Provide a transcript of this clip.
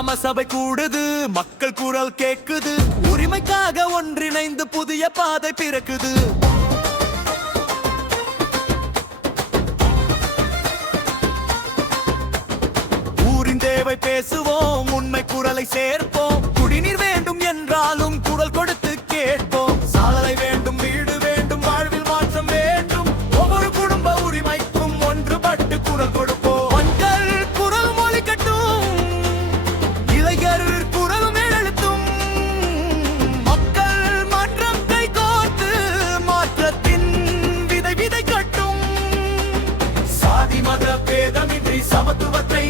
கிராம சபை கூடுது, மக்கள் குரல் கேக்குது, உரிமைக்காக ஒன்றிணைந்து புதிய பாதை பிறக்குது. ஊரின் தேவை பேசுவோம், உண்மை குரலை சேர்ப்போம். குடிநீர் வேண்டும் என்றாலும் குரல் கொடுத்து கேட்போம். சாலை வேண்டும், வீடு வேண்டும், வாழ்வில் மாற்றம் வேண்டும். ஒவ்வொரு குடும்ப உரிமைக்கும் ஒன்றுபட்டு குரல் கொடுப்போம். மக்கள் குரல் மொழிக்கட்டும், இளைஞர் குரல் மேலெழுத்தும். மக்கள் மன்றம் கை கோர்த்து மாற்றத்தின் விதை விதைக்கட்டும். சாதி மத பேதமின்றி சமத்துவத்தை